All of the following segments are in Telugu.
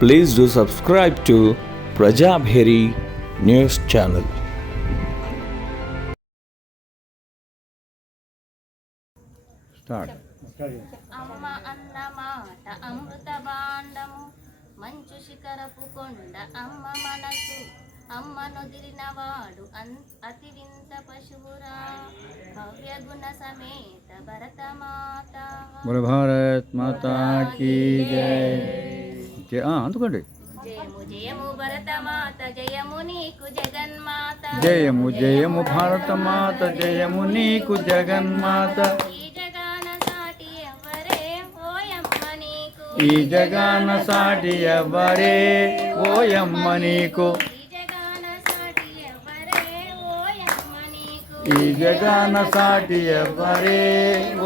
Please do subscribe to Prajabheri News Channel. Start. అమ్మ అన్నమాట అమృత భాండము మంచు శిఖరపు కొండ అమ్మ మనసు అమ్మ నొదిరినవాడు అతి వింత పశువురా భవ్య గుణ సమేత భరతమాత. బోలో భారత్ మాతా కీ జై. అందుకోండి. జయము జయము భరతమాత జయము నీకు జగన్మాత. జయము జయము భారతమాత జయము నీకు జగన్మాత. ఈ జగాన సాటి ఎవ్వరే ఓయమ్మ నీకు. ఈ జగాన సాటి ఎవ్వరే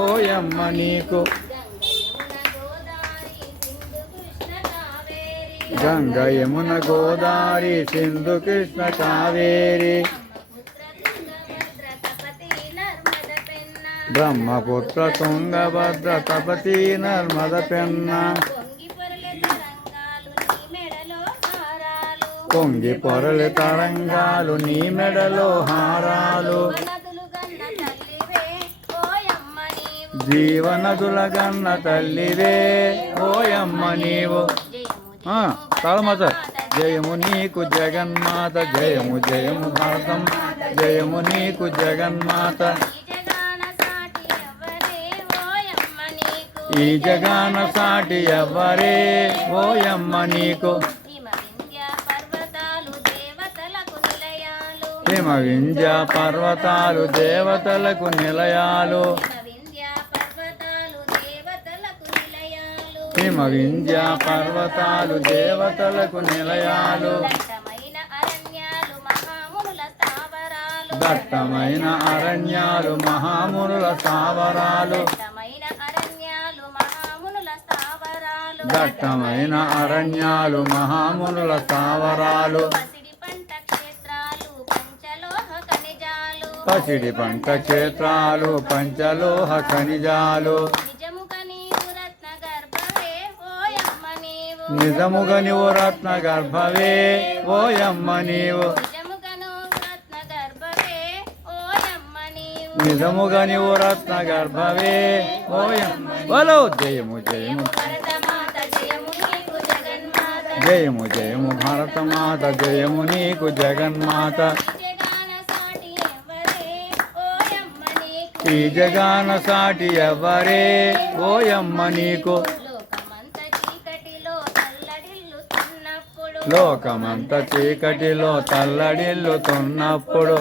ఓయమ్మ నీకు. గంగ యమున గోదావరి సింధు కృష్ణ కావేరి బ్రహ్మపుత్ర తుంగభద్ర తపతి నర్మద పెన్న. పొంగి పొరలి తరంగాలు నీ మెడలో హారాలు. జీవనదుల గన్న తల్లివే ఓయమ్మ నీవు. తాళమాత. జయము నీకు జగన్మాత జయము జయము భారతం జయము నీకు జగన్మాత. ఈ జగాన సాటి ఎవ్వరే ఓయమ్మ నీకు. హిమ వింధ్య పర్వతాలు దేవతలకు నిలయాలు. హిమ వింధ్య పర్వతాలు దేవతలకు నిలయాలు. దట్టమైన అరణ్యాలు మహామునుల స్థావరాలు. దట్టమైన అరణ్యాలు మహామునుల స్థావరాలు. పసిడి పంట క్షేత్రాలు పంచలోహ ఖనిజాలు. నిజముగా నీవు రత్న గర్భవే ఓయమ్మ నీవు. నిజముగా నీవు రత్న గర్భవే ఓయమ్మ. బలో జయము జయము జయము జయము భారతమాత జయము నీకు జగన్మాత. ఈ జగాన సాటి ఎవ్వరే ఓయమ్మ నీకు. లోకమంత చీకటిలో తల్లడిల్లుతున్నప్పుడు.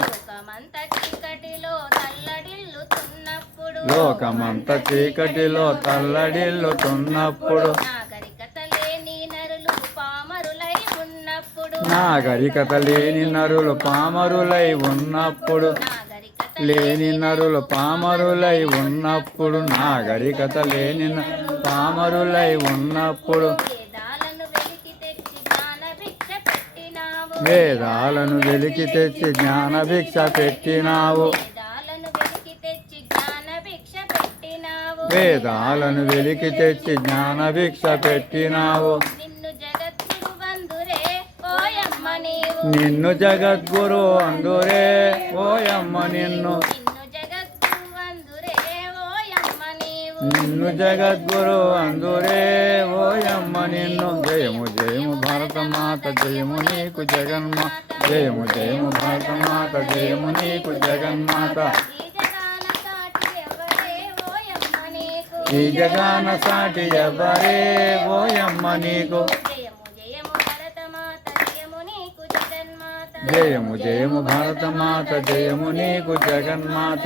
లోకమంత చీకటిలో తల్లడిల్లుతున్నప్పుడు. నాగరికత లేని నరులు పామరులై ఉన్నప్పుడు. లేని నరులు పామరులై ఉన్నప్పుడు. నాగరికత లేని పామరులై ఉన్నప్పుడు. వేదాలను వెలికి తెచ్చి జ్ఞాన భిక్ష పెట్టినావు. వేదాలను వెలికి తెచ్చి జ్ఞాన భిక్ష పెట్టినావు. నిన్ను జగద్గురు అందురే ఓయమ్మ నిన్ను. నిన్ను జగద్గురు అందురే ఓయమ్మ నిన్ను. జయము జయము భారతమాత జయము నీకు జగన్మాత. జయము జయము భారతమాత జయము నీకు జగన్మాత. ఈ జగాన సాటి ఎవ్వరే ఓయమ్మ నీకు. జయము జయము భారతమాత జయము నీకు జగన్మాత.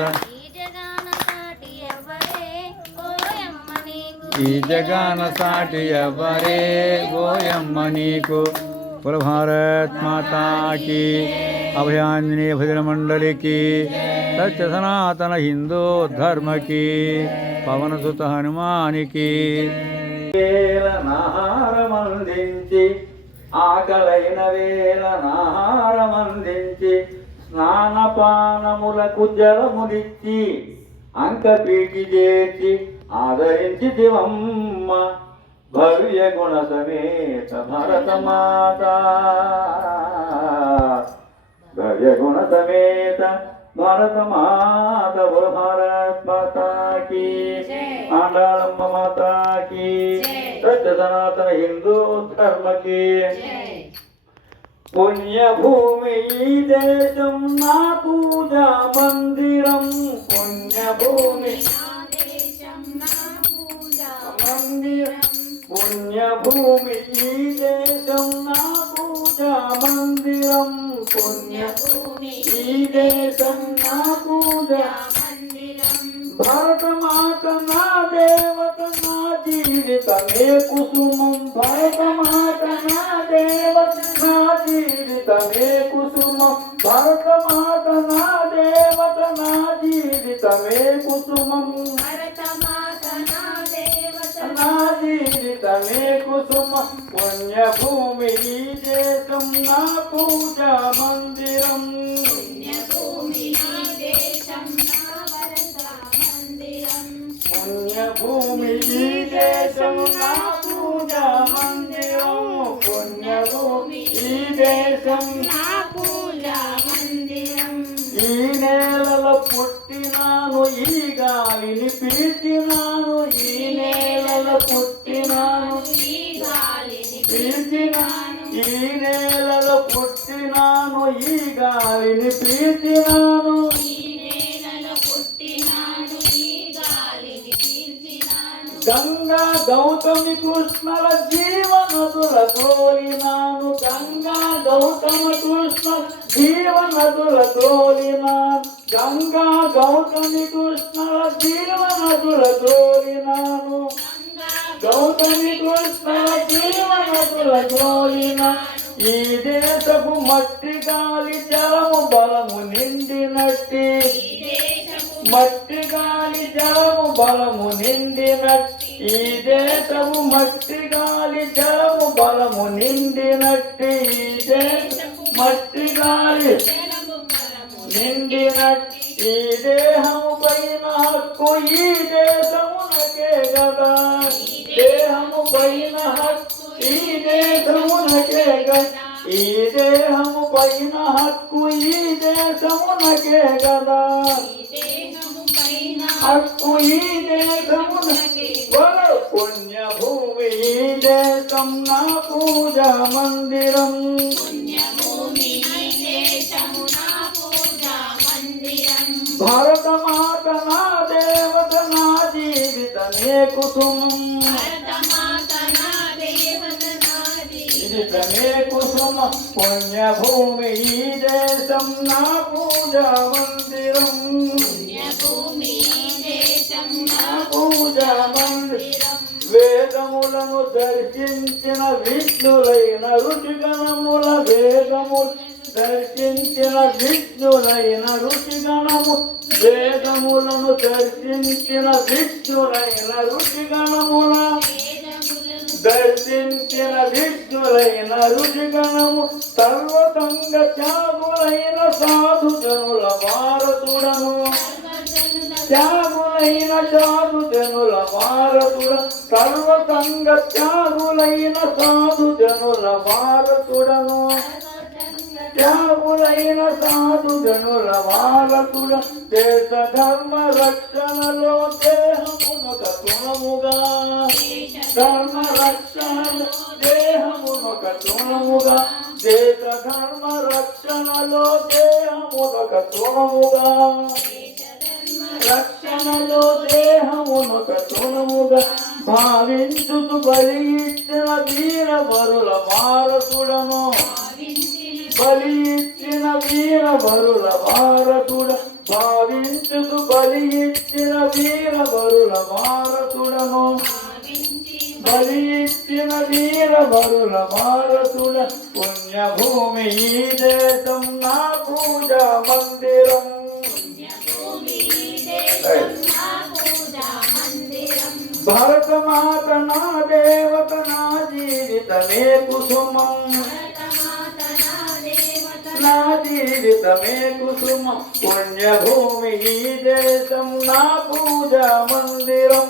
ఈ జగాన సాటి ఎవ్వరే ఓయమ్మ నీకు. బోలో భారత్ మాతా కీ. అభయాంజనేయ భజన మండలి की సత్య సనాతన హిందూ ధర్మ की పవన సుత హనుమాని की. నాహారమందించి ఆకలైన వేళ నాహారమందించి స్నానపానములకు జలమునిచ్చి అంకపీటి చేర్చి ఆదరించి దివమ్మ భవ్య గుణ సమేత భరత మాత భవ్య గుణ సమేత భారత మాత బోలో భారత్ మాతా కీ ఆండాళమ్మ మాతా కీ సత్య సనాతన హిందూ ధర్మ కీ పుణ్యభూమి ఈ దేశం నా పూజా మందిరం పుణ్యభూమి మందిరం పుణ్యభూమి ఈ దేశం నా పూజా మందిరం పుణ్యభూమి ఈ దేశం నా పూజా భరత మాత నా దేవత నా జీవితమే కుసుమం భరత మాత నా దేవత నా జీవితమే కుసుమం భరత మాత నా దేవత నా జీవితమే కుసుమం భరత మాత నా దేవత నా జీవితమే కుసుమం పుణ్యభూమి ఈ దేశం నా పూజా మందిరం పుణ్యభూమి ఈ దేశం పుణ్యభూమి ఈ దేశం నా పూజా మందిరం పుణ్యభూమి ఈ దేశం నా పూజా మందిరం ఈ నేలలో పుట్టినాను ఈ గాలిని పీల్చినాను ఈ నేలలో పుట్టినాను ఈ గాలిని పీల్చినాను ఈ నేలలో పుట్టినాను ఈ గాలిని పీల్చినాను గంగా గౌతమి కృష్ణల జీవనదుల తోలినాను గంగా గౌతమ కృష్ణ జీవనదుల తోలినాను గంగా గౌతమి కృష్ణల జీవనదుల తోలినాను గౌతమి కృష్ణల జీవనదుల తోలినాను ఈ దేశపు మట్టి గాలి జలము బలము నిండినట్టి మట్టి గాలి జలము బలము నిండినట్టి ఈ దేశము మట్టి గాలి జలము బలము నిండినట్టి ఈ దేశము మట్టి గాలి నిండినట్టి ఈ దేహము పైన హక్కు ఈ దేశమునకే గదా దేహము పైన హక్కు ఈ దేశమునకే గదా ఈ దేహము పైన హక్కు ఈ దేశమునకే గదా హక్కు ఈ దేశమునకే పుణ్యభూమి ఈ దేశం నా పూజా మందిరం భరత మాత నా దేవత నా జీవితమే కుసుమం జీవితమే కుసుమం పుణ్యభూమి ఈ దేశం నా పూజా మందిరం పూజా మందిరం వేదములను దర్శించిన విష్ణులైన ఋషిగణముల వేదములు దర్శించిన విష్ణులైన ఋషిగణము వేదములను దర్శించిన విష్ణులైన ఋషిగణముల దర్శించిన విష్ణులైన ఋషిగణము సర్వసంగ త్యాగులైన సాధుజనుల వారసుడను త్యాగులైన సాధుజనుల వారసుడ సర్వసంగ త్యాగులైన సాధుజనుల వారసుడను త్యాగులైన సాధుజనుల వారసుడ దేశ ధర్మ రక్షణలో దేహమునొక తుణముగా ధర్మ రక్షణలో దేహమునొక తుణముగా దేశ ధర్మ రక్షణలో దేహమునొక తుణముగా రక్షణలో దేహమునొక తుణముగా భావించుతు బలి ఇచ్చిన వీరవరుల వారసుడను బలి ఇచ్చిన వీరవరుల వారసుడ భావించుతు బలి ఇచ్చిన వీరవరుల వారసుడను బలి ఇచ్చిన వీరవరుల వారసుడ పుణ్యభూమి ఈ దేశం నా పూజా మందిరం భరత మాత నా దేవత నా జీవితమే కుసుమం నా జీవితమే కుసుమం పుణ్యభూమి ఈ దేశం నా పూజా మందిరం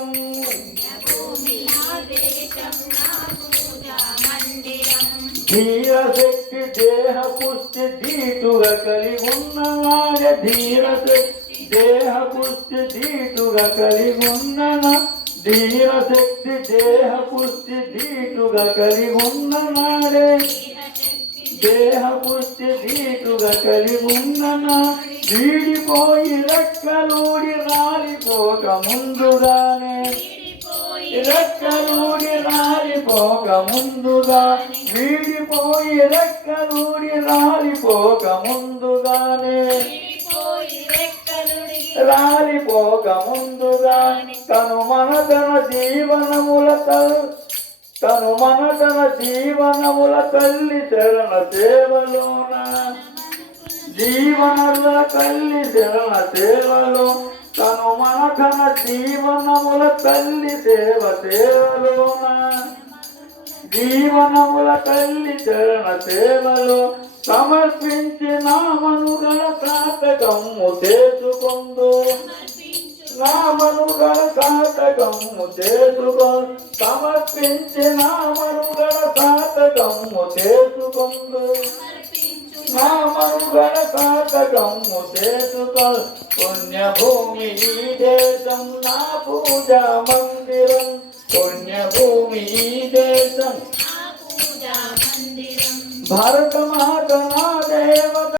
ధీర శక్తి దేహ పుష్టి ధీటుగా కలిగి ఉన్ననాడే ధీర శక్తి దేహ పుష్టి ధీటుగా కలిగి ఉన్ననా ధీర శక్తి దేహ పుష్టి ధీటుగా కలిగి ఉన్ననాడే దేహ పుష్టి ధీటుగా కలిగి ఉన్ననా వీడిపోయి రెక్కలూడి రాలిపోక ముందుగానే రెక్కలూడి రాలిపోక ముందుగా వీడిపోయి రెక్కలూడి రాలిపోక ముందుగానే రాలిపోక ముందుగా తను మన తన జీవనముల తల్లి శరణ సేవలోన జీవనల తల్లి శరణ సేవలో తను మన తన జీవనముల తల్లి సేవలోన జీవనముల తల్లి చరణ సేవలో సమర్పించి నామనుగల కాతకమ్ము చేసుకొందు నామనుగల కాతకమ్ము చేసుకొందు సమర్పించి నామనుగల కాతకమ్ము చేసుకొందు నామనుగల కాతకమ్ము చేసుకొందు పుణ్యభూమి ఈ దేశం నా పూజా మందిరం పుణ్యభూమి ఈ దేశం భారత మాత నా దేవత